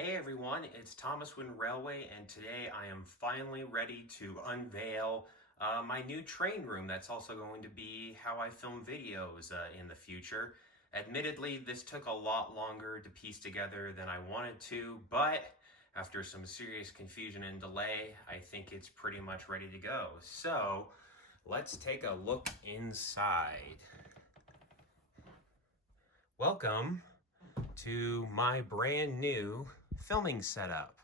Hey everyone, it's ThomasWoodenRailway, and today I am finally ready to unveil my new train room. That's also going to be how I film videos in the future. Admittedly, this took a lot longer to piece together than I wanted to, but after some serious confusion and delay, I think it's pretty much ready to go. So, let's take a look inside. Welcome to my brand new filming setup.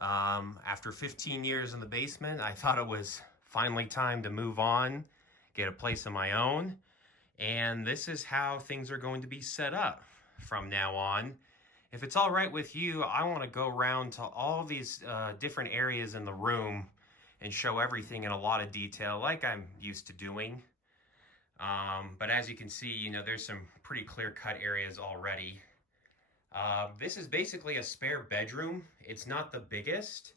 After 15 years in the basement, I thought it was finally time to move on, get a place of my own, and this is how things are going to be set up from now on. If it's all right with you, I want to go around to all these different areas in the room and show everything in a lot of detail like I'm used to doing. But as you can see, there's some pretty clear-cut areas already. This is basically a spare bedroom. It's not the biggest,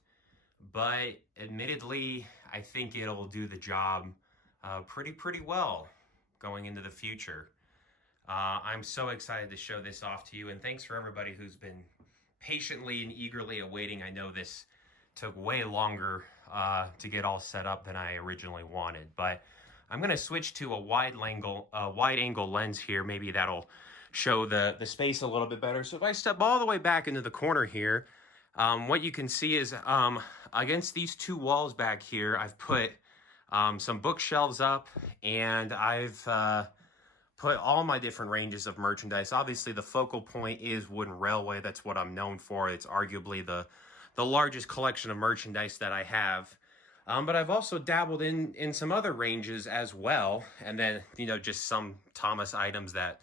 but admittedly, I think it'll do the job pretty well going into the future. I'm so excited to show this off to you, and thanks for everybody who's been patiently and eagerly awaiting. I know this took way longer to get all set up than I originally wanted, but I'm going to switch to a wide angle lens here. Maybe that'll show the space a little bit better. So if I step all the way back into the corner here, what you can see is against these two walls back here, I've put some bookshelves up, and I've put all my different ranges of merchandise. Obviously, the focal point is Wooden Railway. That's what I'm known for. It's arguably the largest collection of merchandise that I have. But I've also dabbled in some other ranges as well, and then, just some Thomas items that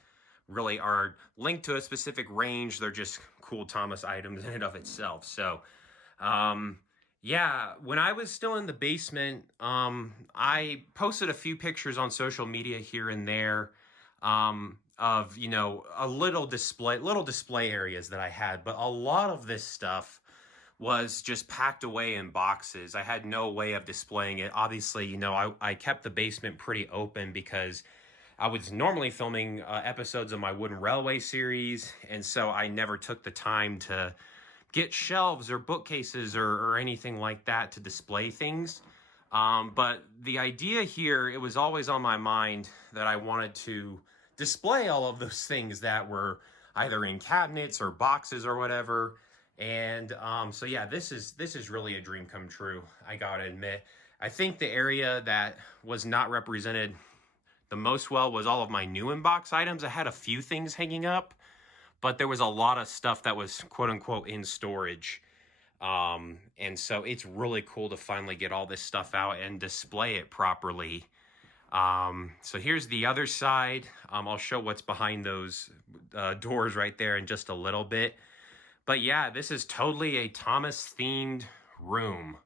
really are linked to a specific range. They're just cool Thomas items in and of itself. So, yeah, when I was still in the basement, I posted a few pictures on social media here and there of, a little display areas that I had, but a lot of this stuff was just packed away in boxes. I had no way of displaying it. Obviously, I kept the basement pretty open because I was normally filming episodes of my Wooden Railway series, and so I never took the time to get shelves or bookcases or anything like that to display things. But the idea here, it was always on my mind that I wanted to display all of those things that were either in cabinets or boxes or whatever. And so yeah, this is really a dream come true, I gotta admit. I think the area that was not represented the most well was all of my new in-box items. I had a few things hanging up, but there was a lot of stuff that was quote-unquote in storage. And so it's really cool to finally get all this stuff out and display it properly. So here's the other side. I'll show what's behind those doors right there in just a little bit. But yeah, this is totally a Thomas-themed room.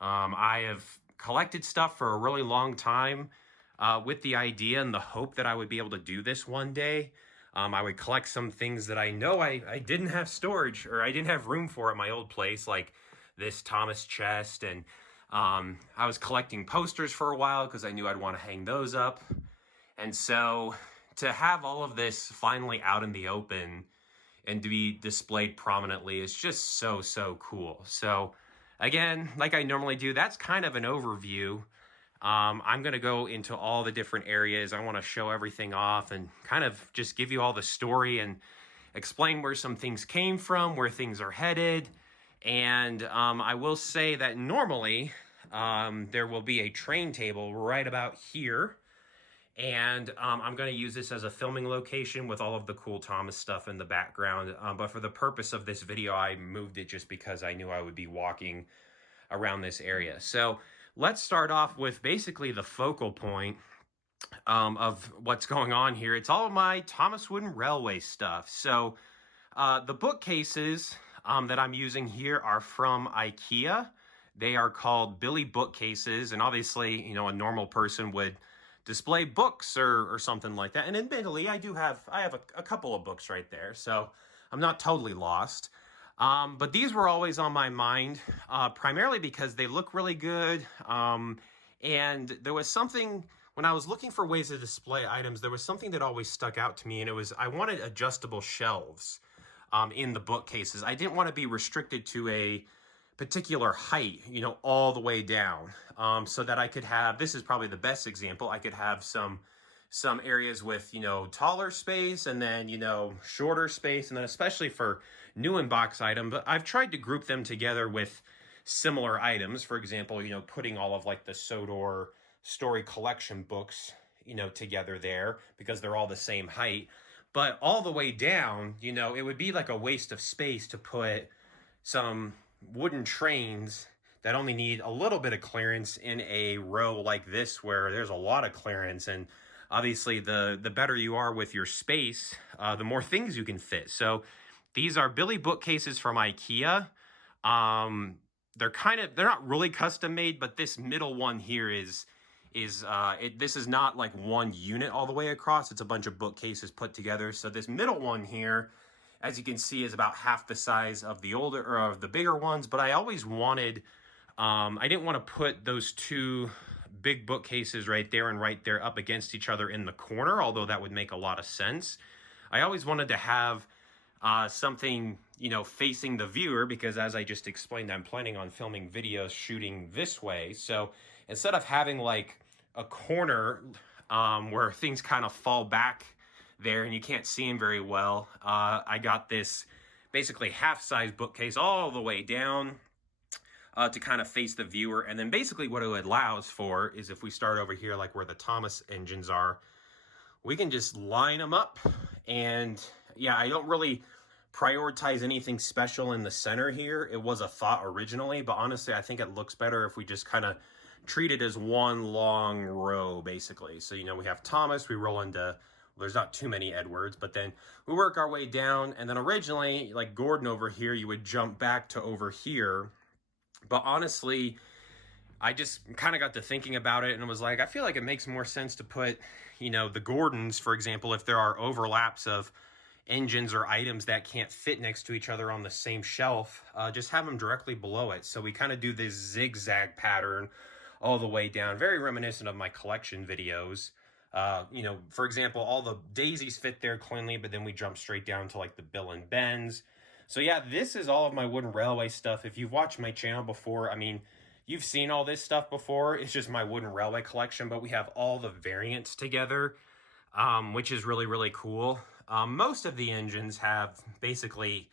I have collected stuff for a really long time with the idea and the hope that I would be able to do this one day. I would collect some things that I know I didn't have storage or I didn't have room for at my old place, like this Thomas chest. And I was collecting posters for a while because I knew I'd want to hang those up. And so to have all of this finally out in the open and to be displayed prominently is just so cool. So again, like I normally do, that's kind of an overview. I'm going to go into all the different areas. I want to show everything off and kind of just give you all the story and explain where some things came from, where things are headed. And I will say that normally there will be a train table right about here. And I'm going to use this as a filming location with all of the cool Thomas stuff in the background. But for the purpose of this video, I moved it just because I knew I would be walking around this area. So let's start off with basically the focal point of what's going on here. It's all of my Thomas Wooden Railway stuff. So the bookcases that I'm using here are from IKEA. They are called Billy bookcases. And obviously, a normal person would display books or something like that. And admittedly, I have a couple of books right there, so I'm not totally lost. But these were always on my mind, primarily because they look really good. And there was something, when I was looking for ways to display items, there was something that always stuck out to me, and it was I wanted adjustable shelves. in the bookcases. I didn't want to be restricted to a particular height, you know, all the way down, so that I could have, this is probably the best example, I could have some areas with, you know, taller space, and then, you know, shorter space, and then especially for new in-box item, but I've tried to group them together with similar items. For example, you know, putting all of like the Sodor story collection books, you know, together there because they're all the same height. But all the way down, you know, it would be like a waste of space to put some wooden trains that only need a little bit of clearance in a row like this where there's a lot of clearance. And obviously the better you are with your space, the more things you can fit. So these are Billy bookcases from IKEA. They're not really custom made, but this middle one here this is not like one unit all the way across. It's a bunch of bookcases put together. So this middle one here, as you can see, is about half the size of the older or of the bigger ones. But I always wanted, I didn't want to put those two big bookcases right there and right there up against each other in the corner, although that would make a lot of sense. I always wanted to have something, you know, facing the viewer, because as I just explained, I'm planning on filming videos shooting this way. So instead of having like a corner where things kind of fall back there and you can't see them very well, I got this basically half-size bookcase all the way down to kind of face the viewer. And then basically what it allows for is, if we start over here like where the Thomas engines are, we can just line them up. And yeah, I don't really prioritize anything special in the center here. It was a thought originally, but honestly I think it looks better if we just kind of treat it as one long row, basically. So, you know, we have Thomas, we roll into, well, there's not too many Edwards, but then we work our way down. And then originally, like Gordon over here, you would jump back to over here. But honestly, I just kind of got to thinking about it and was like, I feel like it makes more sense to put, you know, the Gordons, for example, if there are overlaps of engines or items that can't fit next to each other on the same shelf, just have them directly below it. So we kind of do this zigzag pattern all the way down, very reminiscent of my collection videos. You know, for example, all the daisies fit there cleanly, but then we jump straight down to like the Bill and Ben's. So yeah, this is all of my wooden railway stuff. If you've watched my channel before, I mean, you've seen all this stuff before. It's just my wooden railway collection, but we have all the variants together, which is really, really cool. Most of the engines have basically,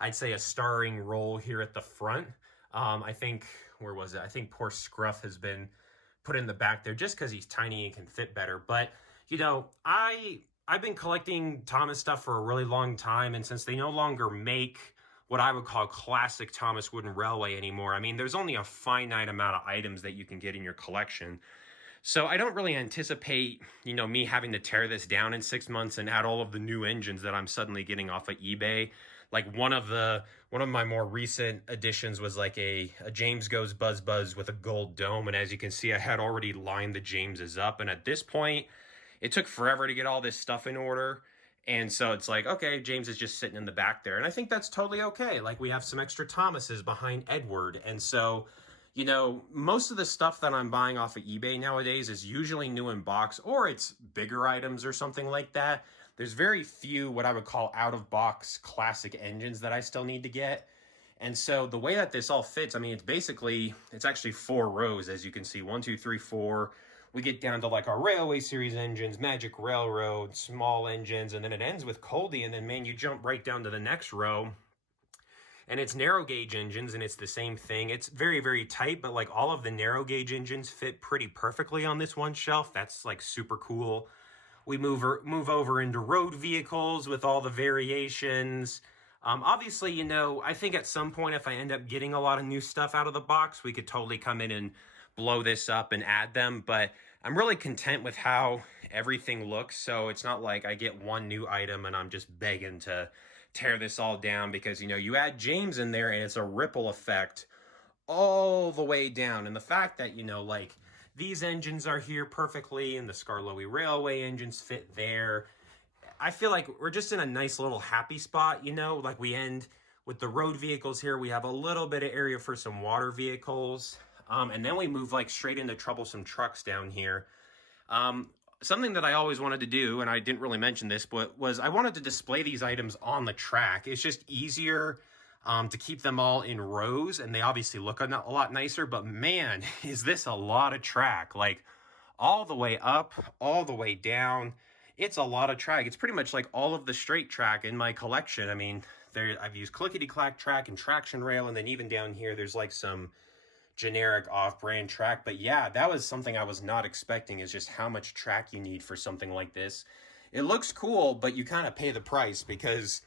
I'd say, a starring role here at the front. I think, where was it? I think poor Scruff has been put in the back there just because he's tiny and can fit better. But, you know, I've been collecting Thomas stuff for a really long time, and since they no longer make what I would call classic Thomas Wooden Railway anymore, I mean, there's only a finite amount of items that you can get in your collection. So I don't really anticipate, you know, me having to tear this down in 6 months and add all of the new engines that I'm suddenly getting off of eBay. Like one of my more recent additions was like a James Goes Buzz Buzz with a gold dome. And as you can see, I had already lined the Jameses up. And at this point, it took forever to get all this stuff in order. And so it's like, okay, James is just sitting in the back there. And I think that's totally okay. Like we have some extra Thomases behind Edward. And so, you know, most of the stuff that I'm buying off of eBay nowadays is usually new in box, or it's bigger items or something like that. There's very few what I would call out-of-box classic engines that I still need to get. And so the way that this all fits, I mean, it's actually 4 rows, as you can see. 1, 2, 3, 4. We get down to like our Railway Series engines, Magic Railroad, small engines, and then it ends with Coldy, and then, man, you jump right down to the next row, and it's narrow gauge engines, and it's the same thing. It's very, very tight, but like all of the narrow gauge engines fit pretty perfectly on this one shelf. That's like super cool. We move over into road vehicles with all the variations. Obviously, you know, I think at some point if I end up getting a lot of new stuff out of the box, we could totally come in and blow this up and add them. But I'm really content with how everything looks. So it's not like I get one new item and I'm just begging to tear this all down, because, you know, you add James in there and it's a ripple effect all the way down. And the fact that, you know, like, these engines are here perfectly, and the Skarloey Railway engines fit there. I feel like we're just in a nice little happy spot, you know? Like, we end with the road vehicles here. We have a little bit of area for some water vehicles. And then we move, like, straight into troublesome trucks down here. something that I always wanted to do, and I didn't really mention this, but was I wanted to display these items on the track. It's just easier to keep them all in rows, and they obviously look a lot nicer, but man, is this a lot of track. Like, all the way up, all the way down. It's a lot of track. It's pretty much like all of the straight track in my collection. I mean, I've used clickety-clack track and traction rail, and then even down here, there's like some generic off-brand track. But yeah, that was something I was not expecting, is just how much track you need for something like this. It looks cool, but you kind of pay the price because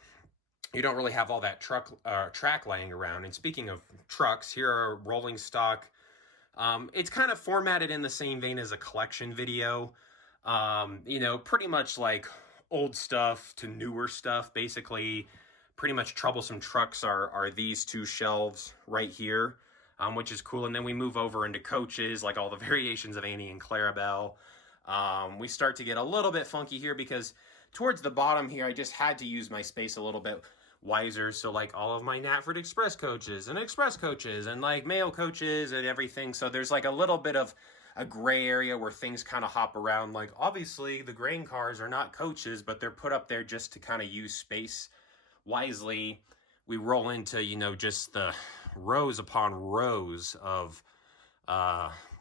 you don't really have all that track laying around. And speaking of trucks, here are rolling stock. It's kind of formatted in the same vein as a collection video. You know, pretty much like old stuff to newer stuff. Basically, pretty much troublesome trucks are these two shelves right here, which is cool. And then we move over into coaches, like all the variations of Annie and Clarabelle. We start to get a little bit funky here because towards the bottom here, I just had to use my space a little bit wiser. So like all of my Natford Express coaches and like mail coaches and everything. So there's like a little bit of a gray area where things kind of hop around. Like obviously the grain cars are not coaches, but they're put up there just to kind of use space wisely. We roll into, you know, just the rows upon rows of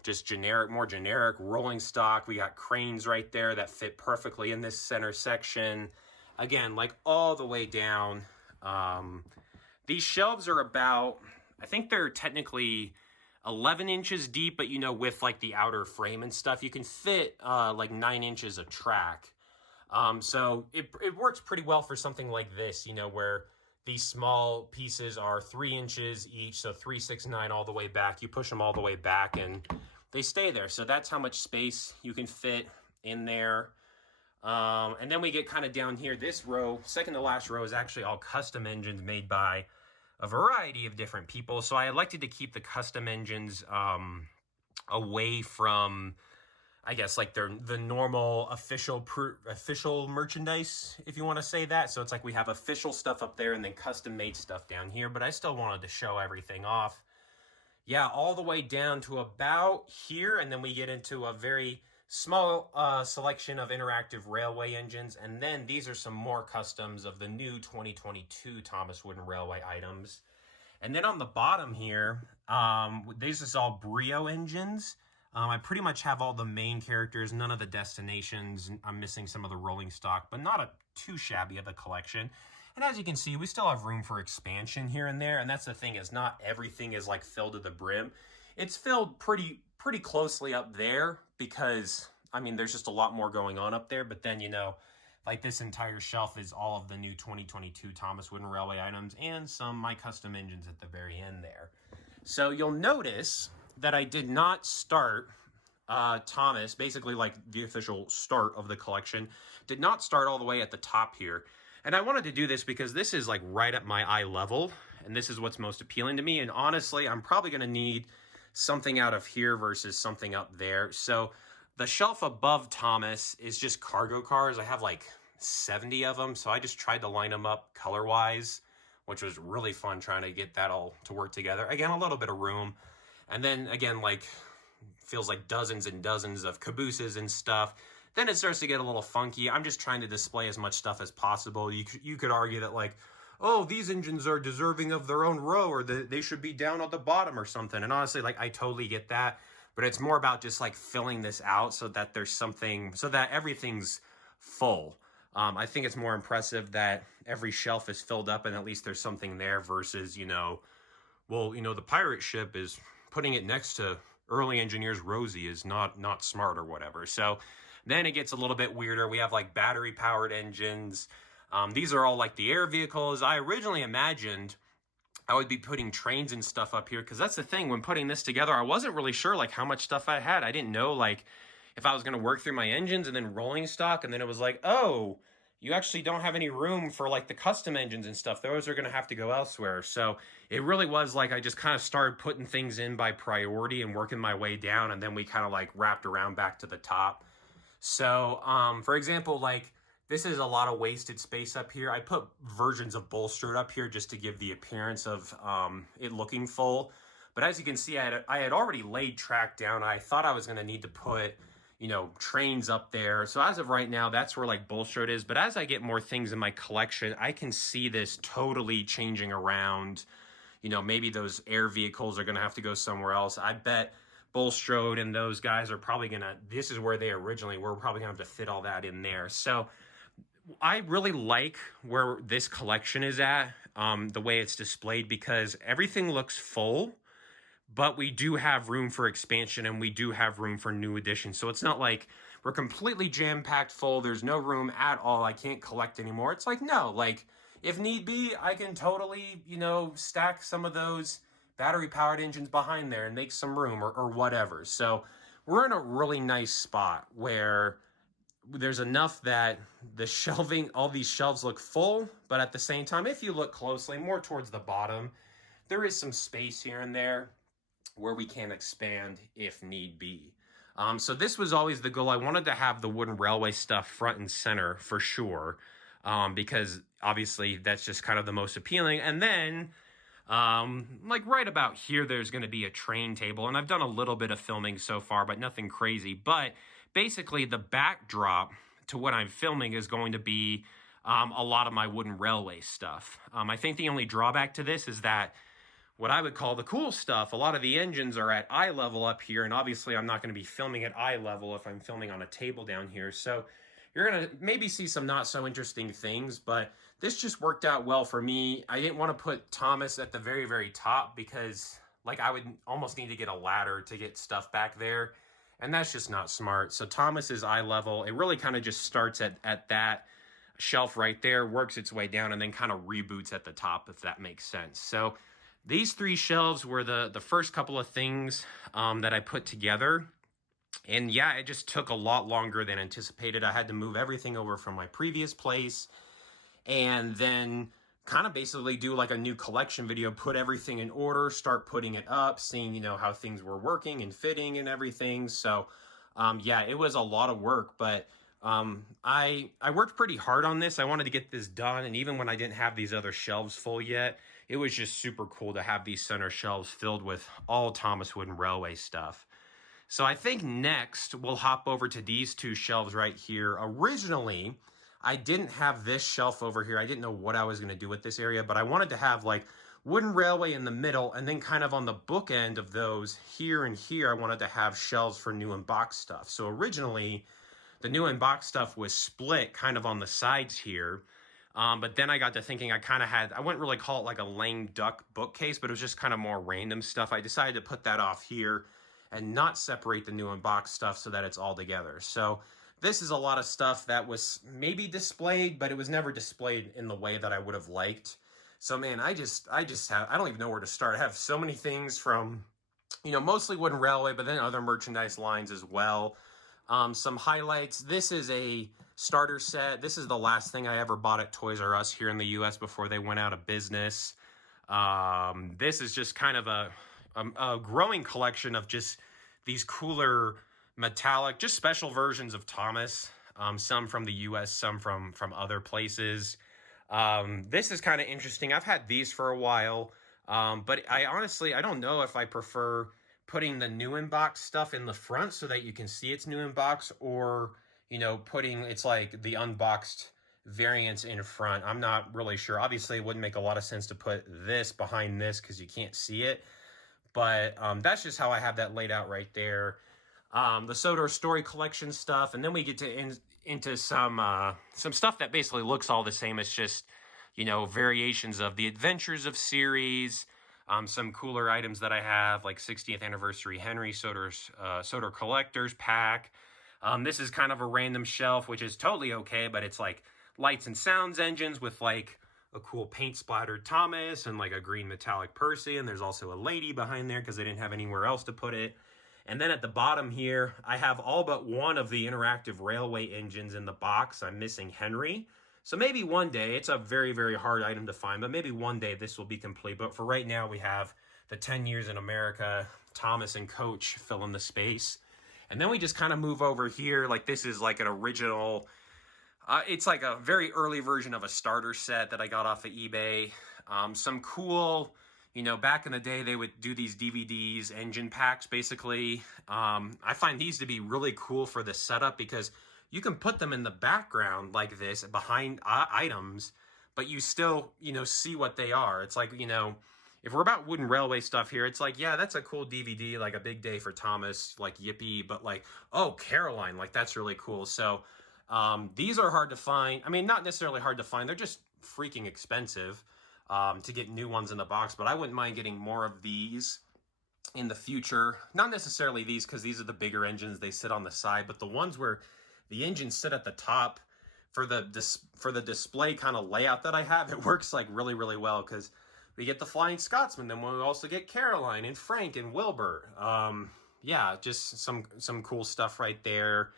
just more generic rolling stock. We got cranes right there that fit perfectly in this center section. Again, like all the way down. These shelves are about, I think they're technically 11 inches deep, but you know, with like the outer frame and stuff, you can fit like 9 inches of track. So it works pretty well for something like this, you know, where these small pieces are 3 inches each, so 3, 6, 9 all the way back. You push them all the way back and they stay there. So that's how much space you can fit in there. And then we get kind of down here. This row, second to last row, is actually all custom engines made by a variety of different people. So I elected to keep the custom engines away from, I guess, like the normal official merchandise, if you want to say that. So it's like we have official stuff up there and then custom made stuff down here, but I still wanted to show everything off. Yeah, all the way down to about here, and then we get into a very small selection of interactive railway engines, and then these are some more customs of the new 2022 Thomas Wooden Railway items. And then on the bottom here, this is all Brio engines. I pretty much have all the main characters, none of the destinations. I'm missing some of the rolling stock, but not too shabby of a collection. And as you can see, we still have room for expansion here and there. And that's the thing, is not everything is like filled to the brim. It's filled pretty closely up there because, I mean, there's just a lot more going on up there. But then, you know, like this entire shelf is all of the new 2022 Thomas Wooden Railway items and some my custom engines at the very end there. So you'll notice that I did not start Thomas, basically like the official start of the collection, did not start all the way at the top here. And I wanted to do this because this is like right at my eye level, and this is what's most appealing to me. And honestly, I'm probably going to need something out of here versus something up there. So the shelf above Thomas is just cargo cars. I have like 70 of them, so I just tried to line them up color-wise, which was really fun trying to get that all to work together. Again, a little bit of room. And then again, like, feels like dozens and dozens of cabooses and stuff. Then it starts to get a little funky. I'm just trying to display as much stuff as possible. You could argue that, like, oh, these engines are deserving of their own row, or they should be down at the bottom or something. And honestly, like, I totally get that. But it's more about just like filling this out so that there's something, so that everything's full. I think it's more impressive that every shelf is filled up and at least there's something there versus, you know, well, you know, the pirate ship is putting it next to Early Engineers Rosie is not smart or whatever. So then it gets a little bit weirder. We have like battery powered engines. These are all like the air vehicles. I originally imagined I would be putting trains and stuff up here because that's the thing. When putting this together, I wasn't really sure like how much stuff I had. I didn't know like if I was going to work through my engines and then rolling stock, and then it was like, oh, you actually don't have any room for like the custom engines and stuff. Those are going to have to go elsewhere. So it really was like I just kind of started putting things in by priority and working my way down, and then we kind of like wrapped around back to the top. So for example, like this is a lot of wasted space up here. I put versions of bolstered up here just to give the appearance of it looking full. But as you can see, I had already laid track down. I thought I was going to need to put, you know, trains up there. So as of right now, that's where like Bulstrode is. But as I get more things in my collection, I can see this totally changing around. You know, maybe those air vehicles are going to have to go somewhere else. I bet Bulstrode and those guys are probably going to, this is where they originally were, probably going to have to fit all that in there. So I really like where this collection is at, the way it's displayed, because everything looks full, but we do have room for expansion and we do have room for new additions. So it's not like we're completely jam-packed full. There's no room at all. I can't collect anymore. It's like, no, like if need be, I can totally, you know, stack some of those battery powered engines behind there and make some room or whatever. So we're in a really nice spot where there's enough that the shelving, all these shelves look full, but at the same time, if you look closely, more towards the bottom, there is some space here and there where we can expand if need be. So this was always the goal. I wanted to have the wooden railway stuff front and center for sure, because obviously that's just kind of the most appealing. And then like right about here, there's going to be a train table, and I've done a little bit of filming so far, but nothing crazy. But basically the backdrop to what I'm filming is going to be a lot of my wooden railway stuff. I think the only drawback to this is that what I would call the cool stuff, a lot of the engines are at eye level up here, and obviously I'm not going to be filming at eye level if I'm filming on a table down here. So you're going to maybe see some not so interesting things, but this just worked out well for me. I didn't want to put Thomas at the very, very top because like I would almost need to get a ladder to get stuff back there, and that's just not smart. So Thomas is eye level. It really kind of just starts at that shelf right there, works its way down, and then kind of reboots at the top, if that makes sense. So these three shelves were the first couple of things that I put together. And yeah, it just took a lot longer than anticipated. I had to move everything over from my previous place and then kind of basically do like a new collection video, put everything in order, start putting it up, seeing, you know, how things were working and fitting and everything. So yeah, it was a lot of work, but I worked pretty hard on this. I wanted to get this done. And even when I didn't have these other shelves full yet, it was just super cool to have these center shelves filled with all Thomas Wooden Railway stuff. So I think next we'll hop over to these two shelves right here. Originally, I didn't have this shelf over here. I didn't know what I was going to do with this area, but I wanted to have like wooden railway in the middle, and then kind of on the book end of those here and here, I wanted to have shelves for new and box stuff. So originally, the new and box stuff was split kind of on the sides here. But then I got to thinking I wouldn't really call it like a lame duck bookcase, but it was just kind of more random stuff. I decided to put that off here and not separate the new and box stuff so that it's all together. So this is a lot of stuff that was maybe displayed, but it was never displayed in the way that I would have liked. So man, I don't even know where to start. I have so many things from, you know, mostly wooden railway, but then other merchandise lines as well. Some highlights. This is a starter set. This is the last thing I ever bought at Toys R Us here in the US before they went out of business. This is just kind of a growing collection of just these cooler metallic, just special versions of Thomas. Some from the US, some from other places. This is kind of interesting. I've had these for a while, but I don't know if I prefer putting the new in box stuff in the front so that you can see it's new in box, or, you know, it's like the unboxed variants in front. I'm not really sure. Obviously, it wouldn't make a lot of sense to put this behind this because you can't see it. But that's just how I have that laid out right there. The Sodor Story Collection stuff, and then we get into some stuff that basically looks all the same. It's just, you know, variations of the Adventures of series. Some cooler items that I have, like 60th Anniversary Henry Sodor Collector's Pack. This is kind of a random shelf, which is totally okay, but it's like lights and sounds engines with like a cool paint splattered Thomas and like a green metallic Percy, and there's also a lady behind there because they didn't have anywhere else to put it. And then at the bottom here, I have all but one of the interactive railway engines in the box. I'm missing Henry. So maybe one day, it's a very, very hard item to find, but maybe one day this will be complete. But for right now, we have the 10 Years in America, Thomas and Coach fill in the space. And then we just kind of move over here. Like this is like an original, it's like a very early version of a starter set that I got off of eBay. Some cool, You know, back in the day, they would do these DVDs, engine packs, basically. I find these to be really cool for the setup because you can put them in the background like this behind items, but you still, you know, see what they are. It's like, you know, if we're about wooden railway stuff here, it's like, yeah, that's a cool DVD, like a big day for Thomas, like yippee, but like, oh, Caroline, like that's really cool. So these are hard to find. I mean, not necessarily hard to find. They're just freaking expensive to get new ones in the box, but I wouldn't mind getting more of these in the future. Not necessarily these, because these are the bigger engines. They sit on the side, but the ones where the engines sit at the top for the display kind of layout that I have, it works like really, really well because we get the Flying Scotsman, then we also get Caroline and Frank and Wilbur. Yeah, just some cool stuff right there.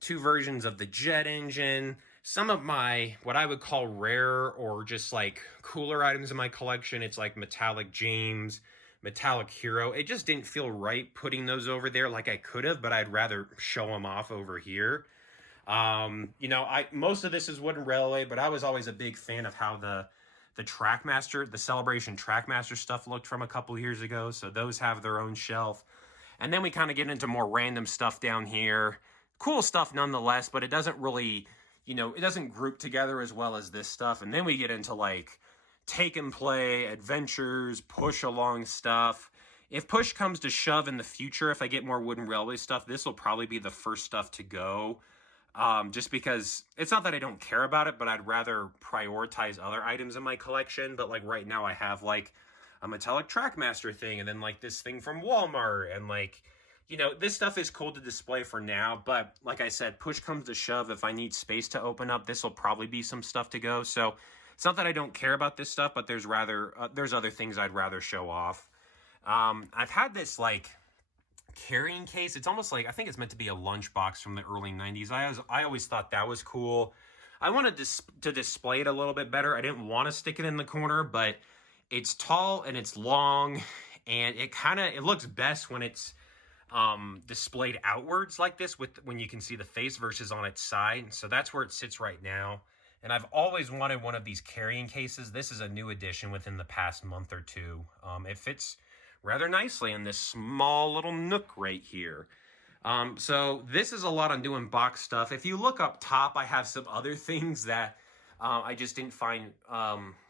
2 versions of the jet engine. Some of my, what I would call rare or just like cooler items in my collection, it's like Metallic James, Metallic Hero. It just didn't feel right putting those over there like I could have, but I'd rather show them off over here. You know, most of this is Wooden Railway, but I was always a big fan of how the Trackmaster, the Celebration Trackmaster stuff looked from a couple years ago. So those have their own shelf. And then we kind of get into more random stuff down here. Cool stuff nonetheless, but it doesn't really, you know, it doesn't group together as well as this stuff. And then we get into like take and play, adventures, push along stuff. If push comes to shove in the future, if I get more Wooden Railway stuff, this will probably be the first stuff to go. Just because it's not that I don't care about it, but I'd rather prioritize other items in my collection. But like right now I have like a Metallic Trackmaster thing and then like this thing from Walmart and like, you know, this stuff is cool to display for now, but like I said, push comes to shove. If I need space to open up, this will probably be some stuff to go. So it's not that I don't care about this stuff, but there's other things I'd rather show off. I've had this like carrying case. It's almost like, I think it's meant to be a lunchbox from the early 90s. I always thought that was cool. I wanted to display it a little bit better. I didn't want to stick it in the corner, but it's tall and it's long, and it looks best when it's displayed outwards like this when you can see the face versus on its side. So that's where it sits right now. And I've always wanted one of these carrying cases. This is a new addition within the past month or two. It fits rather nicely in this small little nook right here. So this is a lot of new in box stuff. If you look up top, I have some other things that I just didn't find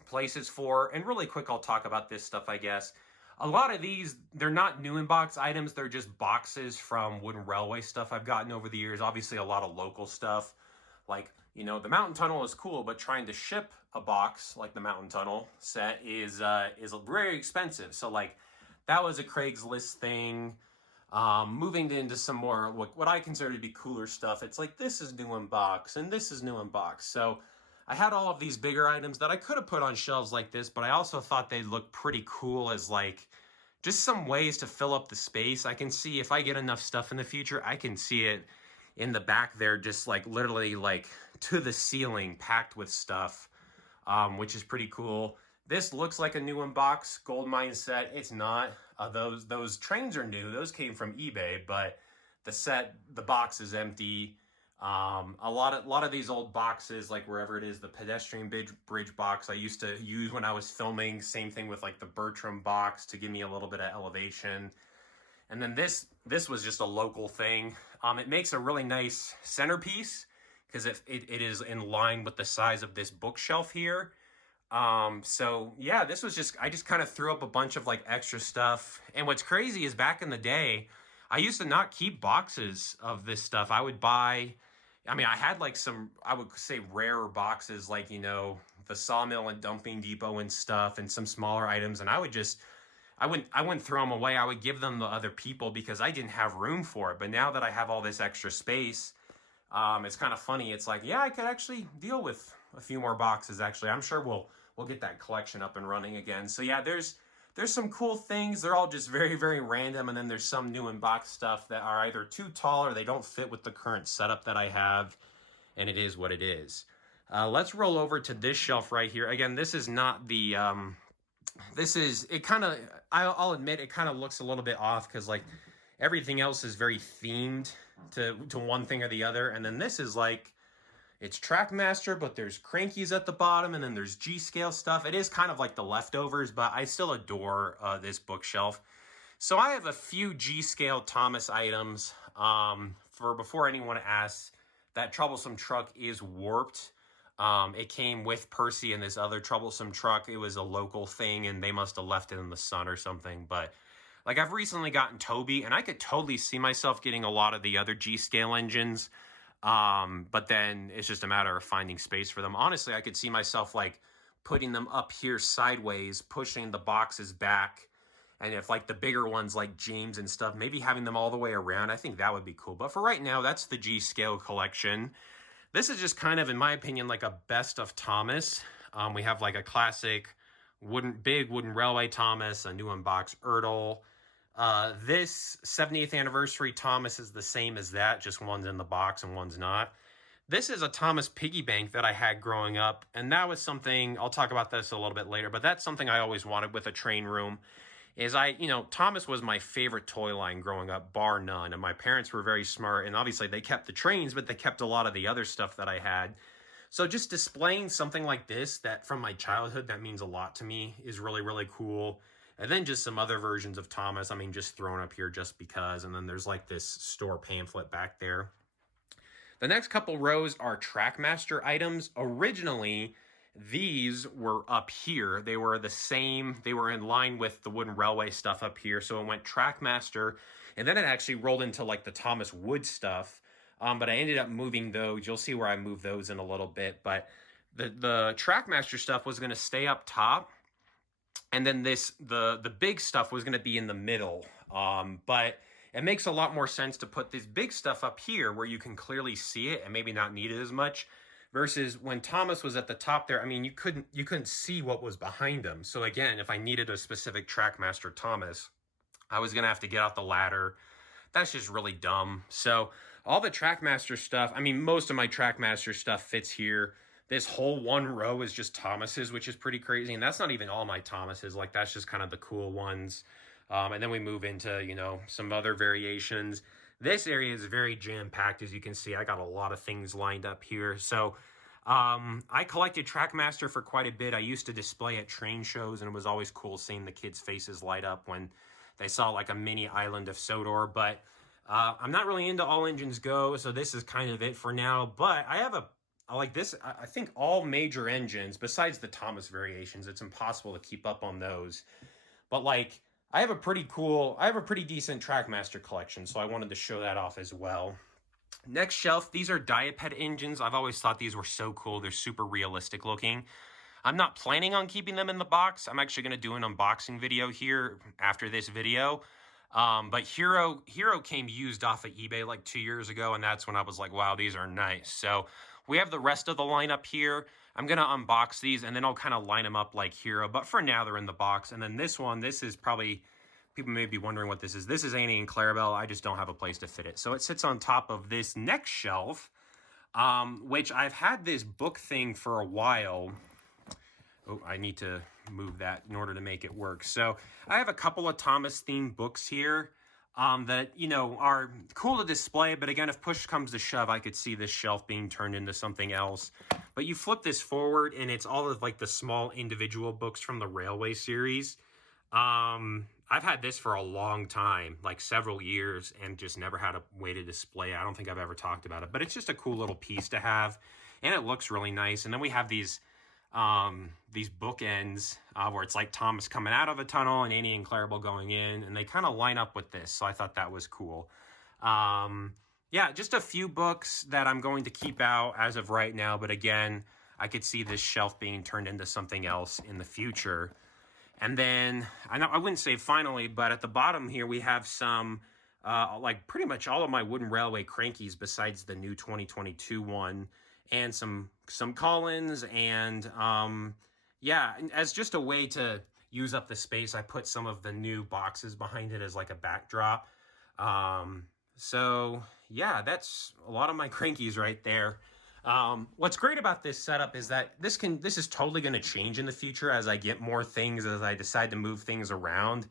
places for. And really quick, I'll talk about this stuff, I guess. A lot of these, they're not new in box items. They're just boxes from Wooden Railway stuff I've gotten over the years. Obviously, a lot of local stuff. Like, you know, the Mountain Tunnel is cool, but trying to ship a box like the Mountain Tunnel set is very expensive. So, like, that was a Craigslist thing. Moving into some more, what I consider to be cooler stuff. It's like, this is new in box, and this is new in box. So I had all of these bigger items that I could have put on shelves like this, but I also thought they'd look pretty cool as like just some ways to fill up the space. I can see if I get enough stuff in the future, I can see it in the back there, just like literally like to the ceiling packed with stuff, which is pretty cool. This looks like a new in box gold mine set. It's not. Those trains are new. Those came from eBay, but the box is empty. A lot of these old boxes, like wherever it is, the pedestrian bridge box I used to use when I was filming. Same thing with like the Bertram box to give me a little bit of elevation. And then this was just a local thing. It makes a really nice centerpiece because it is in line with the size of this bookshelf here. So yeah, this was I just kind of threw up a bunch of like extra stuff. And what's crazy is back in the day, I used to not keep boxes of this stuff. I would buy, I mean, I had like some, I would say rarer boxes, like, you know, the Sawmill and Dumping Depot and stuff, and some smaller items. And I wouldn't throw them away. I would give them to other people because I didn't have room for it. But now that I have all this extra space, it's kind of funny. It's like, yeah, I could actually deal with a few more boxes. Actually, I'm sure we'll get that collection up and running again. So yeah, there's some cool things. They're all just very, very random. And then there's some new in box stuff that are either too tall or they don't fit with the current setup that I have. And it is what it is. Let's roll over to this shelf right here. Again, this is not the, I'll admit it kind of looks a little bit off because like everything else is very themed to one thing or the other. And then this is like, it's Trackmaster, but there's Crankies at the bottom, and then there's G-scale stuff. It is kind of like the leftovers, but I still adore this bookshelf. So I have a few G-scale Thomas items. For before anyone asks, that troublesome truck is warped. It came with Percy and this other troublesome truck. It was a local thing, and they must have left it in the sun or something. But like, I've recently gotten Toby, and I could totally see myself getting a lot of the other G-scale engines. But then it's just a matter of finding space for them. Honestly, I could see myself like putting them up here sideways, pushing the boxes back. And if like the bigger ones like James and stuff, maybe having them all the way around, I think that would be cool. But for right now, that's the G-scale collection. This is just kind of, in my opinion, like a best of Thomas. We have like a classic big wooden railway Thomas, a new unboxed Ertl. This 70th anniversary Thomas is the same as that, just one's in the box and one's not. This is a Thomas piggy bank that I had growing up, and that was something, I'll talk about this a little bit later, but that's something I always wanted with a train room. Thomas was my favorite toy line growing up, bar none, and my parents were very smart, and obviously they kept the trains, but they kept a lot of the other stuff that I had. So just displaying something like this, that from my childhood, that means a lot to me, is really, really cool. And then just some other versions of Thomas, I mean, just thrown up here just because. And then there's like this store pamphlet back there. The next couple rows are Trackmaster items. Originally, these were up here. They were the same. They were in line with the Wooden Railway stuff up here. So it went Trackmaster. And then it actually rolled into like the Thomas Wood stuff. But I ended up moving those. You'll see where I moved those in a little bit. But the Trackmaster stuff was going to stay up top. And then the big stuff was going to be in the middle. But it makes a lot more sense to put this big stuff up here where you can clearly see it and maybe not need it as much. Versus when Thomas was at the top there, I mean, you couldn't see what was behind him. So again, if I needed a specific Trackmaster Thomas, I was going to have to get out the ladder. That's just really dumb. So all the Trackmaster stuff, I mean, most of my Trackmaster stuff fits here. This whole one row is just Thomas's, which is pretty crazy. And that's not even all my Thomas's. Like, that's just kind of the cool ones. And then we move into, some other variations. This area is very jam-packed, as you can see. I got a lot of things lined up here. So I collected Trackmaster for quite a bit. I used to display at train shows, and it was always cool seeing the kids' faces light up when they saw like a mini island of Sodor. But I'm not really into All Engines Go, so this is kind of it for now. But I have I think all major engines, besides the Thomas variations, it's impossible to keep up on those. But like, I have a pretty decent Trackmaster collection, so I wanted to show that off as well. Next shelf, these are Diaped engines. I've always thought these were so cool. They're super realistic looking. I'm not planning on keeping them in the box. I'm actually going to do an unboxing video here after this video. But Hero came used off of eBay like 2 years ago, and that's when I was like, wow, these are nice. So we have the rest of the lineup here. I'm going to unbox these, and then I'll kind of line them up like Hero. But for now, they're in the box. And then this is probably, people may be wondering what this is. This is Annie and Clarabelle. I just don't have a place to fit it. So it sits on top of this next shelf, which I've had this book thing for a while. Oh, I need to move that in order to make it work. So I have a couple of Thomas-themed books here. That, are cool to display, but again, if push comes to shove, I could see this shelf being turned into something else. But you flip this forward, and it's all of, like, the small individual books from the Railway series. I've had this for a long time, like several years, and just never had a way to display it. I don't think I've ever talked about it, but it's just a cool little piece to have, and it looks really nice. And then we have these bookends where it's like Thomas coming out of a tunnel and Annie and Clarabelle going in, and they kind of line up with this, so I thought that was cool. Yeah, just a few books that I'm going to keep out as of right now, but again, I could see this shelf being turned into something else in the future. And then, I wouldn't say finally, but at the bottom here we have some, like pretty much all of my Wooden Railway Crankies besides the new 2022 one, and some Collins, and yeah, as just a way to use up the space, I put some of the new boxes behind it as like a backdrop. So yeah, that's a lot of my Crankies right there. What's great about this setup is that this is totally going to change in the future as I get more things, as I decide to move things around.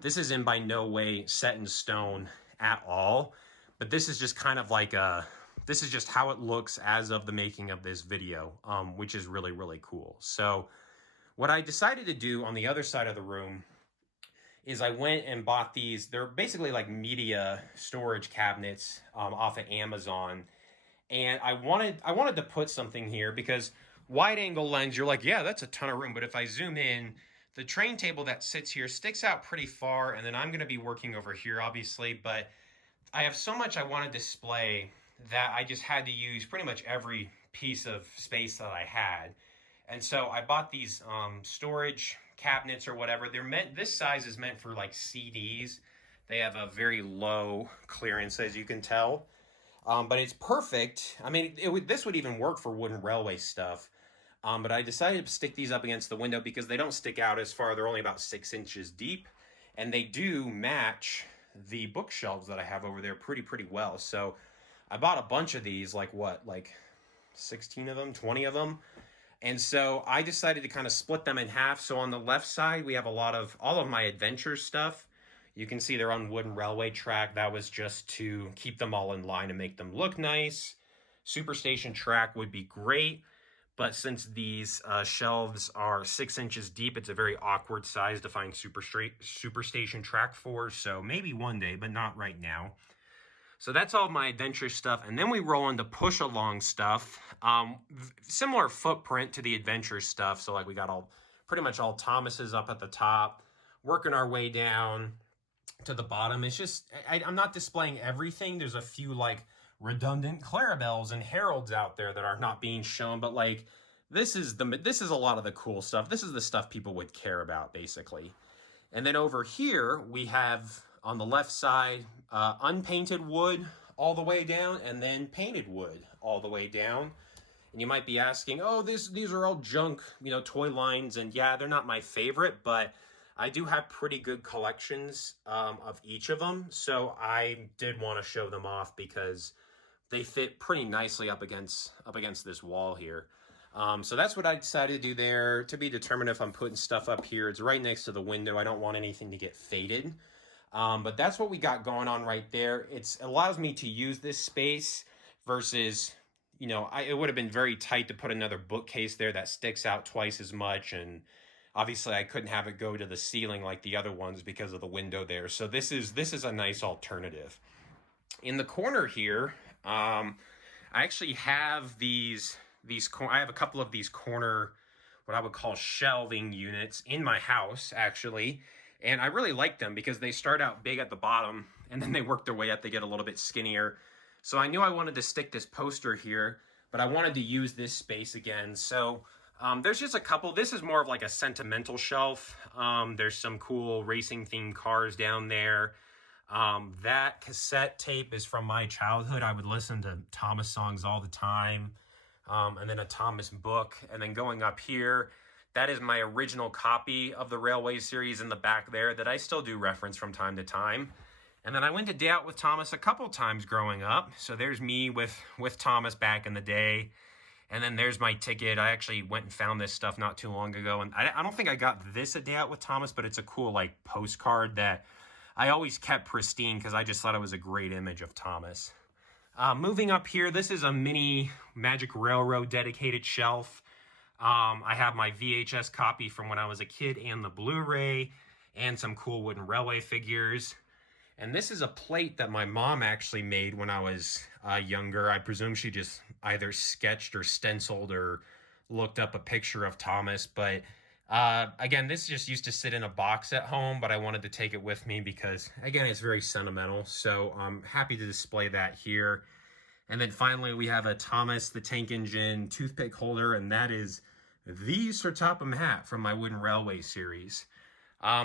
This is in by no way set in stone at all, but this is just kind of like a this is just how it looks as of the making of this video, which is really, really cool. So what I decided to do on the other side of the room is I went and bought these. They're basically like media storage cabinets off of Amazon. And I wanted to put something here because wide angle lens, you're like, yeah, that's a ton of room. But if I zoom in, the train table that sits here sticks out pretty far. And then I'm going to be working over here, obviously. But I have so much I want to display that I just had to use pretty much every piece of space that I had. And so I bought these storage cabinets or whatever. They're meant, this size is meant for like CDs. They have a very low clearance, as you can tell. But it's perfect. I mean, this would even work for wooden railway stuff. But I decided to stick these up against the window because they don't stick out as far. They're only about 6 inches deep. And they do match the bookshelves that I have over there pretty well. So I bought a bunch of these, like 16 of them, 20 of them. And so I decided to kind of split them in half. So on the left side, we have all of my adventure stuff. You can see they're on wooden railway track. That was just to keep them all in line and make them look nice. Superstation track would be great. But since these shelves are 6 inches deep, it's a very awkward size to find Superstation track for. So maybe one day, but not right now. So that's all my adventure stuff. And then we roll into push along stuff. Similar footprint to the adventure stuff. So like we got pretty much all Thomas's up at the top, working our way down to the bottom. It's just, I'm not displaying everything. There's a few like redundant Clarabelles and Heralds out there that are not being shown, but like this is a lot of the cool stuff. This is the stuff people would care about, basically. And then over here we have on the left side unpainted wood all the way down, and then painted wood all the way down. And you might be asking, oh, these are all junk, toy lines, and yeah, they're not my favorite, but I do have pretty good collections of each of them, so I did want to show them off because they fit pretty nicely up against this wall here. So that's what I decided to do there. To be determined if I'm putting stuff up here. It's right next to the window. I don't want anything to get faded. But that's what we got going on right there. It allows me to use this space versus, it would have been very tight to put another bookcase there that sticks out twice as much, and obviously I couldn't have it go to the ceiling like the other ones because of the window there. So this is a nice alternative. In the corner here, I actually have I have a couple of these corner, what I would call shelving units in my house, actually. And I really like them because they start out big at the bottom and then they work their way up. They get a little bit skinnier. So I knew I wanted to stick this poster here, but I wanted to use this space again. So there's just a couple. This is more of like a sentimental shelf. There's some cool racing themed cars down there. That cassette tape is from my childhood. I would listen to Thomas songs all the time. And then a Thomas book. And then going up here, that is my original copy of the Railway series in the back there that I still do reference from time to time. And then I went to Day Out with Thomas a couple times growing up. So there's me with Thomas back in the day. And then there's my ticket. I actually went and found this stuff not too long ago. And I don't think I got this a Day Out with Thomas, but it's a cool like postcard that I always kept pristine because I just thought it was a great image of Thomas. Moving up here, this is a mini Magic Railroad dedicated shelf. I have my VHS copy from when I was a kid and the Blu-ray and some cool wooden railway figures. And this is a plate that my mom actually made when I was younger. I presume she just either sketched or stenciled or looked up a picture of Thomas. But again, this just used to sit in a box at home, but I wanted to take it with me because, again, it's very sentimental. So I'm happy to display that here. And then finally, we have a Thomas the Tank Engine toothpick holder, and that is the Sir Topham hat from my Wooden Railway series.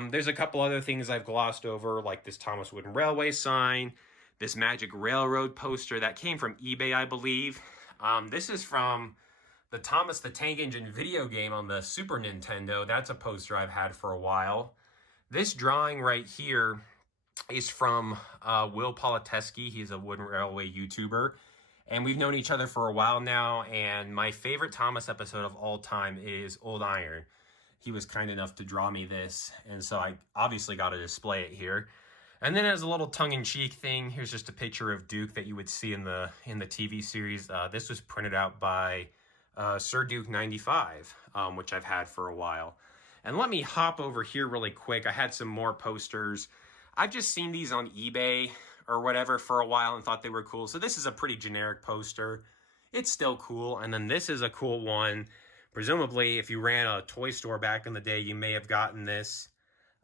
There's a couple other things I've glossed over, like this Thomas Wooden Railway sign, this Magic Railroad poster that came from eBay, I believe. This is from the Thomas the Tank Engine video game on the Super Nintendo. That's a poster I've had for a while. This drawing right here is from Will Politeski. He's a Wooden Railway YouTuber. And we've known each other for a while now. And my favorite Thomas episode of all time is Old Iron. He was kind enough to draw me this. And so I obviously got to display it here. And then as a little tongue-in-cheek thing, here's just a picture of Duke that you would see in the TV series. This was printed out by Sir Duke 95, which I've had for a while. And let me hop over here really quick. I had some more posters. I've just seen these on eBay or whatever for a while and thought they were cool. So this is a pretty generic poster. It's still cool. And then this is a cool one. Presumably, if you ran a toy store back in the day, you may have gotten this.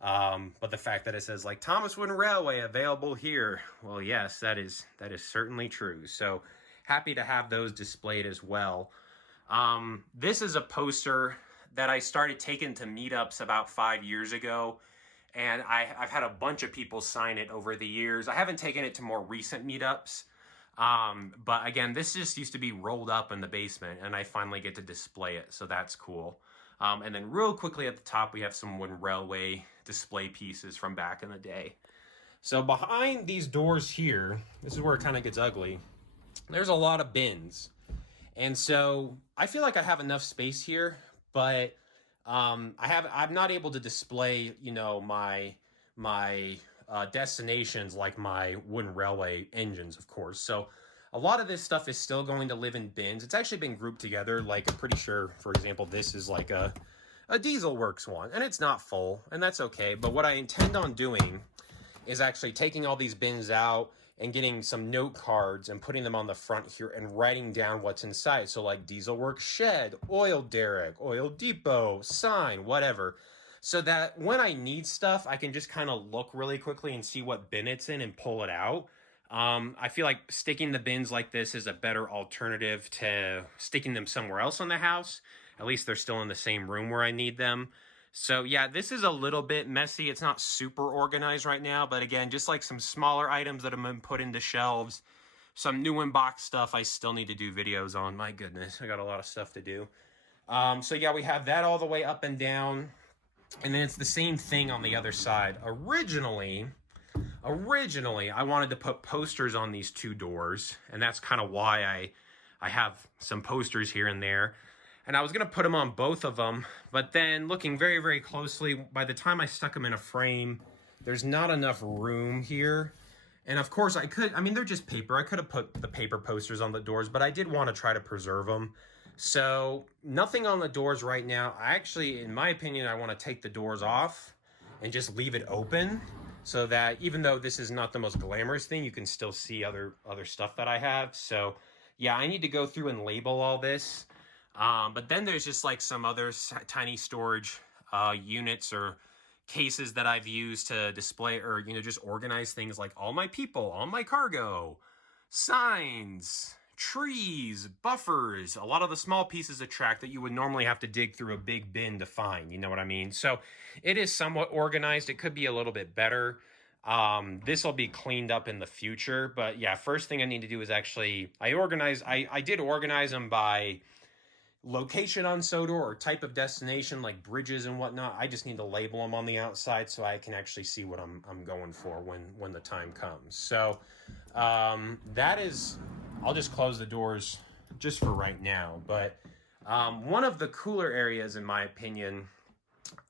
But the fact that it says like Thomas Wooden Railway available here, well, yes, that is certainly true. So happy to have those displayed as well. This is a poster that I started taking to meetups about 5 years ago. And I've had a bunch of people sign it over the years. I haven't taken it to more recent meetups. But again, this just used to be rolled up in the basement, and I finally get to display it, so that's cool. And then real quickly at the top, we have some Wooden Railway display pieces from back in the day. So behind these doors here, this is where it kind of gets ugly. There's a lot of bins. And so I feel like I have enough space here, but I'm not able to display, you know, my destinations like my Wooden Railway engines, of course. So a lot of this stuff is still going to live in bins. It's actually been grouped together. Like, I'm pretty sure, for example, this is like a Diesel Works one, and it's not full, and that's okay. But what I intend on doing is actually taking all these bins out and getting some note cards and putting them on the front here and writing down what's inside. So like Diesel Works shed, oil derrick, oil depot, sign, whatever. So that when I need stuff, I can just kind of look really quickly and see what bin it's in and pull it out. I feel like sticking the bins like this is a better alternative to sticking them somewhere else in the house. At least they're still in the same room where I need them. So yeah, this is a little bit messy. It's not super organized right now, but again, just like some smaller items that have been put into shelves, some new in-box stuff I still need to do videos on. My goodness, I got a lot of stuff to do. So yeah, we have that all the way up and down. And then it's the same thing on the other side. Originally, I wanted to put posters on these two doors, and that's kind of why I have some posters here and there. And I was going to put them on both of them, but then looking very, very closely, by the time I stuck them in a frame, there's not enough room here. And of course I mean, they're just paper. I could have put the paper posters on the doors, but I did want to try to preserve them. So nothing on the doors right now. I actually, in my opinion, I want to take the doors off and just leave it open so that even though this is not the most glamorous thing, you can still see other stuff that I have. So yeah, I need to go through and label all this. But then there's just like some other tiny storage units or cases that I've used to display or, you know, just organize things like all my people, all my cargo, signs, trees, buffers, a lot of the small pieces of track that you would normally have to dig through a big bin to find, you know what I mean? So it is somewhat organized. It could be a little bit better. This will be cleaned up in the future, but yeah, first thing I need to do is actually, I did organize them by location on Sodor or type of destination like bridges and whatnot. I just need to label them on the outside so I can actually see what I'm going for when the time comes. So that is, I'll just close the doors just for right now. But one of the cooler areas, in my opinion,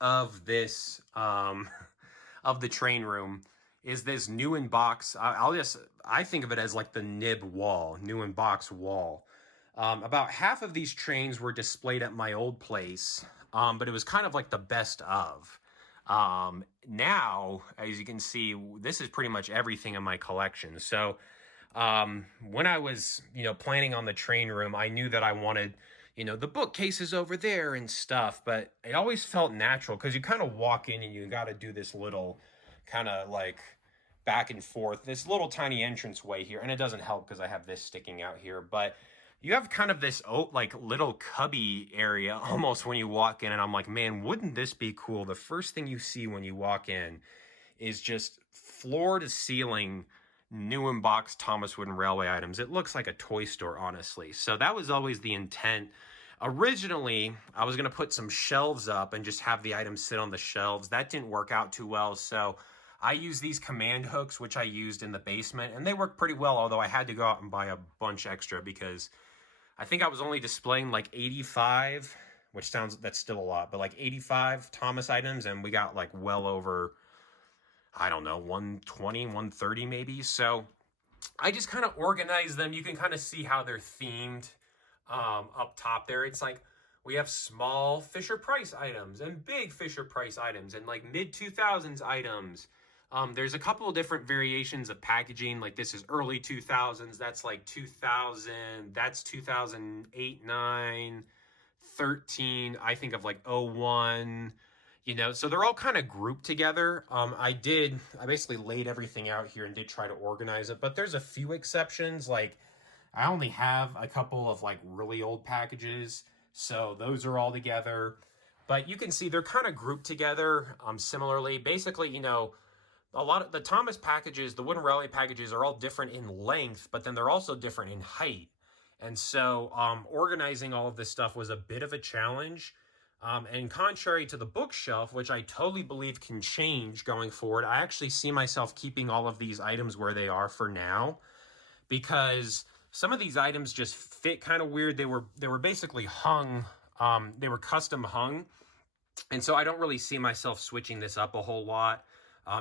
of this of the train room is this new in box. I think of it as like the nib wall, new in box wall. About half of these trains were displayed at my old place, but it was kind of like the best of. Now, as you can see, this is pretty much everything in my collection. So when I was, you know, planning on the train room, I knew that I wanted, you know, the bookcases over there and stuff, but it always felt natural because you kind of walk in and you got to do this little kind of like back and forth, this little tiny entranceway here. And it doesn't help because I have this sticking out here, but you have kind of this like little cubby area almost when you walk in, and I'm like, man, wouldn't this be cool? The first thing you see when you walk in is just floor to ceiling new in box Thomas Wooden Railway items. It looks like a toy store, honestly. So that was always the intent. Originally, I was going to put some shelves up and just have the items sit on the shelves. That didn't work out too well, so I used these command hooks, which I used in the basement, and they worked pretty well, although I had to go out and buy a bunch extra because I think I was only displaying like 85, that's still a lot, but like 85 Thomas items, and we got like well over, I don't know, 120, 130 maybe. So I just kind of organize them. You can kind of see how they're themed up top there. It's like we have small Fisher Price items and big Fisher Price items and like mid 2000s items. There's a couple of different variations of packaging. Like this is early 2000s. That's like 2000. That's 2008, 9, 13. I think of like '01. You know, so they're all kind of grouped together. I basically laid everything out here and did try to organize it, but there's a few exceptions. Like I only have a couple of like really old packages, so those are all together. But you can see they're kind of grouped together similarly. Basically, you know, a lot of the Thomas packages, the Wooden Railway packages are all different in length, but then they're also different in height. And so organizing all of this stuff was a bit of a challenge. And contrary to the bookshelf, which I totally believe can change going forward, I actually see myself keeping all of these items where they are for now, because some of these items just fit kind of weird. They were basically hung, they were custom hung, and so I don't really see myself switching this up a whole lot.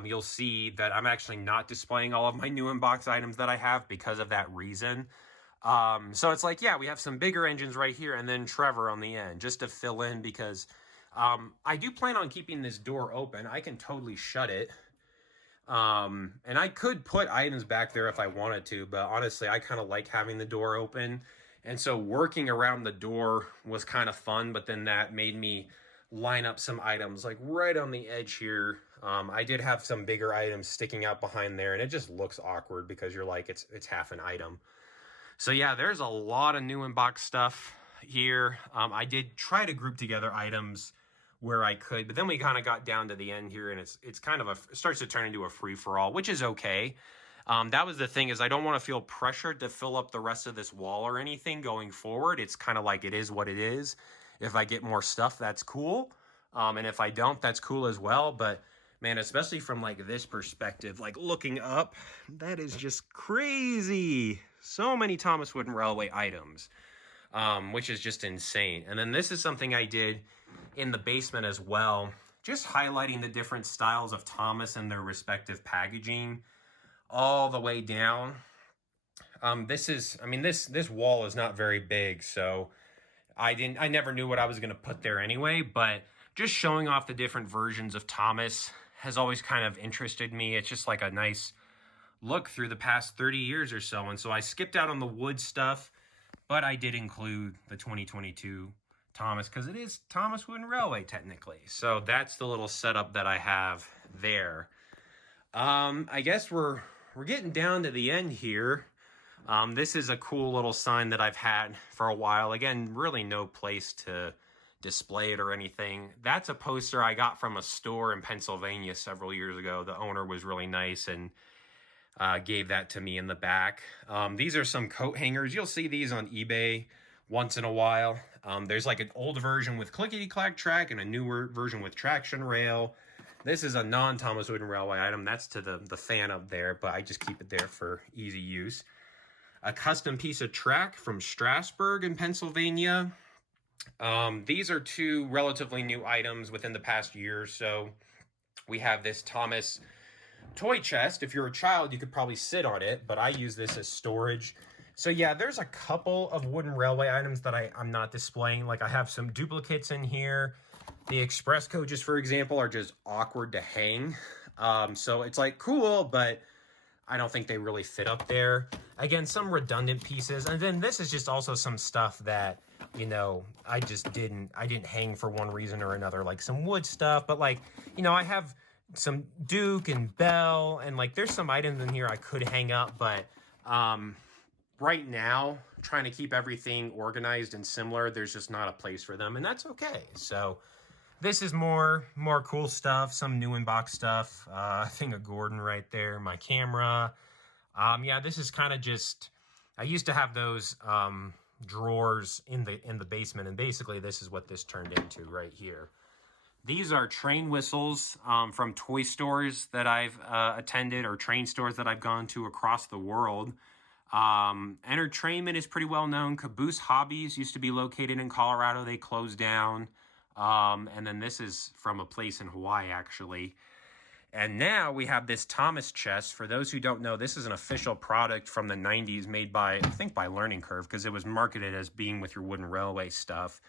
You'll see that I'm actually not displaying all of my new in-box items that I have because of that reason. So it's like, yeah, we have some bigger engines right here and then Trevor on the end just to fill in, because I do plan on keeping this door open. I can totally shut it. And I could put items back there if I wanted to, but honestly, I kind of like having the door open. And so working around the door was kind of fun, but then that made me line up some items like right on the edge here. I did have some bigger items sticking out behind there, and it just looks awkward because you're like, it's half an item. So yeah, there's a lot of new in-box stuff here. I did try to group together items where I could, but then we kind of got down to the end here, and it's kind of it starts to turn into a free-for-all, which is okay. That was the thing, is I don't want to feel pressured to fill up the rest of this wall or anything going forward. It's kind of like it is what it is. If I get more stuff, that's cool. And if I don't, that's cool as well. But man, especially from like this perspective, like looking up, that is just crazy. So many Thomas Wooden Railway items, which is just insane. And then this is something I did in the basement as well, just highlighting the different styles of Thomas and their respective packaging all the way down. This wall is not very big, so I never knew what I was going to put there anyway, but just showing off the different versions of Thomas has always kind of interested me. It's just like a nice look through the past 30 years or so. And so I skipped out on the wood stuff, but I did include the 2022 Thomas because it is Thomas Wooden Railway technically. So that's the little setup that I have there. I guess we're getting down to the end here. This is a cool little sign that I've had for a while. Again, really no place to display it or anything. That's a poster I got from a store in Pennsylvania several years ago. The owner was really nice and gave that to me in the back. These are some coat hangers. You'll see these on eBay once in a while. There's like an old version with clickety-clack track and a newer version with traction rail. This is a non-Thomas Wooden Railway item. That's to the fan up there, but I just keep it there for easy use. A custom piece of track from Strasburg in Pennsylvania. These are two relatively new items within the past year or so. We have this Thomas toy chest. If you're a child, you could probably sit on it, but I use this as storage. So yeah, there's a couple of Wooden Railway items that I'm not displaying. Like I have some duplicates in here. The express coaches, for example, are just awkward to hang. So it's like cool, but I don't think they really fit up there. Again, some redundant pieces. And then this is just also some stuff that, you know, I didn't hang for one reason or another, like some wood stuff. But like, you know, I have some Duke and Bell, and like there's some items in here I could hang up, but right now, trying to keep everything organized and similar, there's just not a place for them, and that's okay. So this is more cool stuff, some new in-box stuff, a thing of Gordon right there, my camera. Yeah, this is kind of just, I used to have those drawers in the basement, and basically this is what this turned into right here. These are train whistles from toy stores that I've attended, or train stores that I've gone to across the world. Entertainment is pretty well known. Caboose Hobbies used to be located in Colorado. They closed down. And then this is from a place in Hawaii, actually. And now we have this Thomas chest. For those who don't know, this is an official product from the 90s made by, I think by Learning Curve, because it was marketed as being with your wooden railway stuff.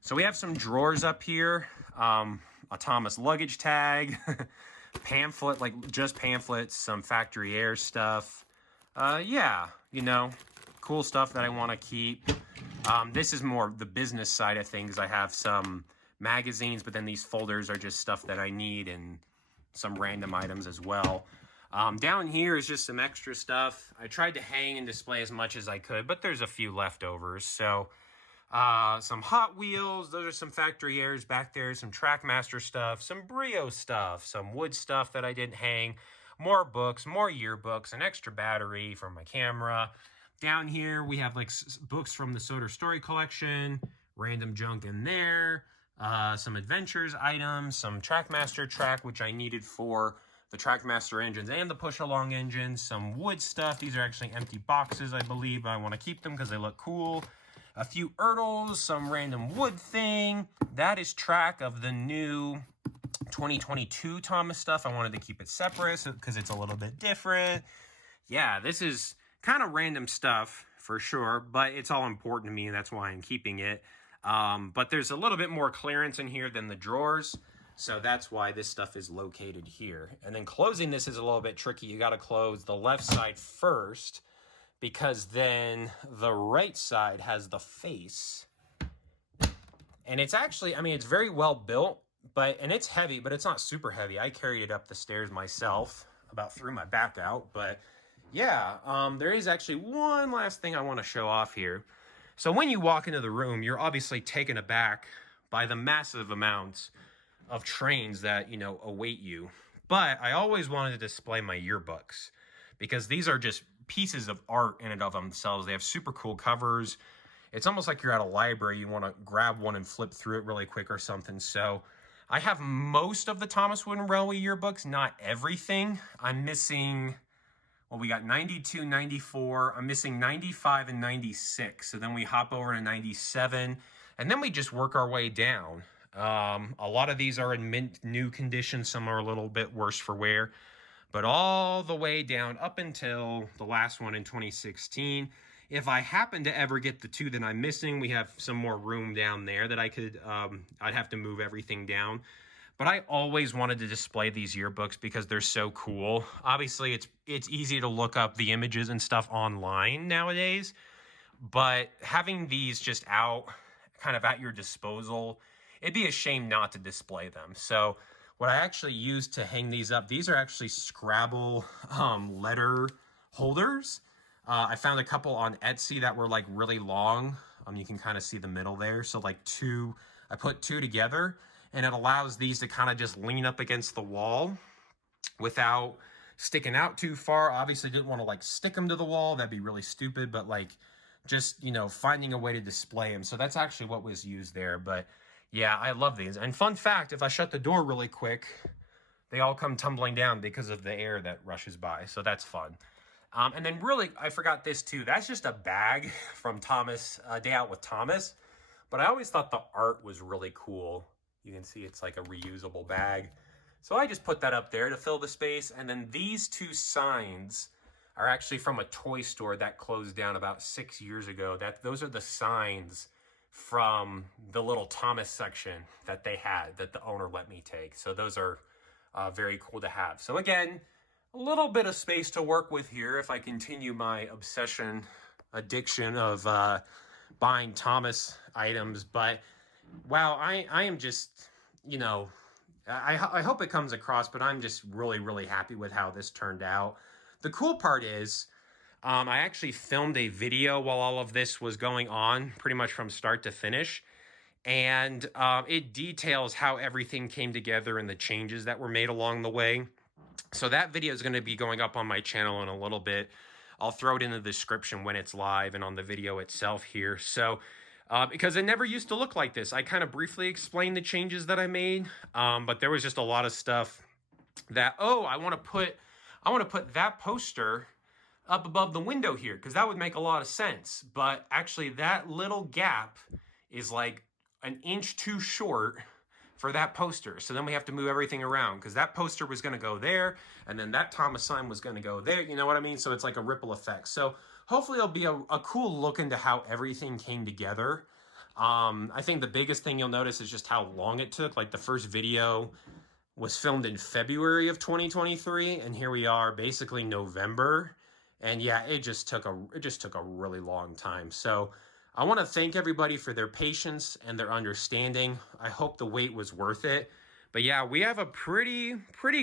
So we have some drawers up here, a Thomas luggage tag, pamphlet, like just pamphlets, some factory air stuff. Yeah, you know, cool stuff that I want to keep. This is more the business side of things. I have some magazines, but then these folders are just stuff that I need and some random items as well. Down here is just some extra stuff. I tried to hang and display as much as I could, but there's a few leftovers. So some Hot Wheels, those are some factory airs back there, some Trackmaster stuff, some Brio stuff, some wood stuff that I didn't hang, more books, more yearbooks, an extra battery for my camera. Down here we have like books from the Soder Story collection, random junk in there. Some adventures items, some Trackmaster track, which I needed for the Trackmaster engines and the push-along engines, some wood stuff. These are actually empty boxes, I believe. I want to keep them because they look cool. A few Ertls, some random wood thing. That is track of the new 2022 Thomas stuff. I wanted to keep it separate because it's a little bit different. Yeah, this is kind of random stuff for sure, but it's all important to me, and that's why I'm keeping it. But there's a little bit more clearance in here than the drawers, so that's why this stuff is located here. And then closing this is a little bit tricky. You got to close the left side first, because then the right side has the face. And it's actually, I mean, it's very well built, and it's heavy, but it's not super heavy. I carried it up the stairs myself, about threw my back out. But yeah, there is actually one last thing I want to show off here. So when you walk into the room, you're obviously taken aback by the massive amounts of trains that, you know, await you. But I always wanted to display my yearbooks because these are just pieces of art in and of themselves. They have super cool covers. It's almost like you're at a library. You want to grab one and flip through it really quick or something. So I have most of the Thomas Wooden Railway yearbooks, not everything. I'm missing... Well, we got 92, 94. I'm missing 95 and 96. So then we hop over to 97. And then we just work our way down. A lot of these are in mint new condition. Some are a little bit worse for wear. But all the way down up until the last one in 2016. If I happen to ever get the two that I'm missing, we have some more room down there that I could, I'd have to move everything down. But I always wanted to display these yearbooks because they're so cool. Obviously, it's easy to look up the images and stuff online nowadays. But having these just out, kind of at your disposal, it'd be a shame not to display them. So what I actually used to hang these up, these are actually Scrabble letter holders. I found a couple on Etsy that were like really long. You can kind of see the middle there. So like I put two together. And it allows these to kind of just lean up against the wall without sticking out too far. Obviously didn't want to like stick them to the wall. That'd be really stupid, but like just, you know, finding a way to display them. So that's actually what was used there. But yeah, I love these. And fun fact, if I shut the door really quick, they all come tumbling down because of the air that rushes by. So that's fun. And then really, I forgot this too. That's just a bag from Thomas, Day Out with Thomas. But I always thought the art was really cool. You can see it's like a reusable bag. So I just put that up there to fill the space. And then these two signs are actually from a toy store that closed down about 6 years ago. Those are the signs from the little Thomas section that they had that the owner let me take. So those are very cool to have. So again, a little bit of space to work with here if I continue my addiction of buying Thomas items. But wow, I am just, you know, I hope it comes across, but I'm just really, really happy with how this turned out. The cool part is I actually filmed a video while all of this was going on, pretty much from start to finish. And it details how everything came together and the changes that were made along the way. So that video is going to be going up on my channel in a little bit. I'll throw it in the description when it's live and on the video itself here. So because it never used to look like this. I kind of briefly explained the changes that I made, but there was just a lot of stuff that, I want to put that poster up above the window here because that would make a lot of sense. But actually that little gap is like an inch too short for that poster. So then we have to move everything around because that poster was going to go there, and then that Thomas sign was going to go there. You know what I mean? So it's like a ripple effect. So hopefully it'll be a cool look into how everything came together. I think the biggest thing you'll notice is just how long it took. Like the first video was filmed in February of 2023, and here we are basically November. And yeah, it just took a really long time. So I want to thank everybody for their patience and their understanding. I hope the wait was worth it. But yeah, we have a pretty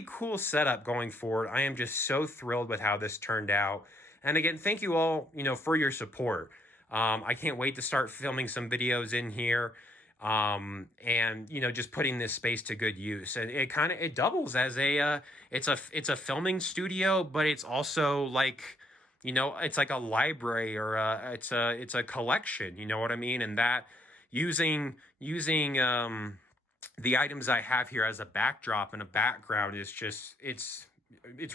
cool setup going forward. I am just so thrilled with how this turned out. And again, thank you all, for your support. I can't wait to start filming some videos in here. And just putting this space to good use. And it doubles as it's a filming studio, but it's also like, it's like a library, or it's a collection, you know what I mean? And that using the items I have here as a backdrop and a background is just, it's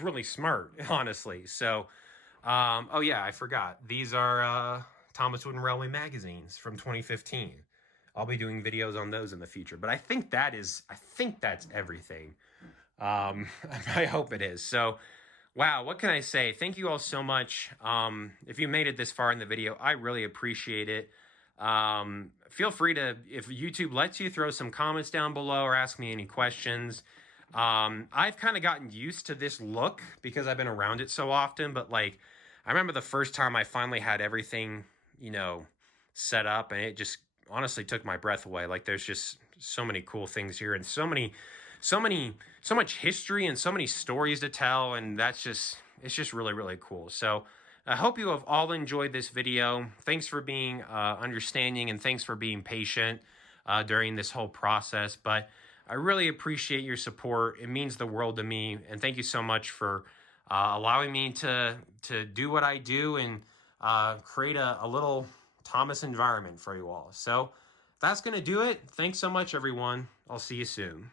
really smart, honestly. So, oh yeah, I forgot. These are Thomas Wooden Railway magazines from 2015. I'll be doing videos on those in the future, but I think that's everything. I hope it is. So, wow, what can I say? Thank you all so much. If you made it this far in the video, I really appreciate it. Feel free to, if YouTube lets you, throw some comments down below or ask me any questions. I've kind of gotten used to this look because I've been around it so often, but like, I remember the first time I finally had everything, set up, and it just honestly took my breath away. Like, there's just so many cool things here, and so much history and so many stories to tell, and it's just really cool. So I hope you have all enjoyed this video. Thanks for being understanding, and thanks for being patient during this whole process. But I really appreciate your support. It means the world to me, and thank you so much for allowing me to do what I do and create a little Thomas environment for you all. So that's going to do it. Thanks so much, everyone. I'll see you soon.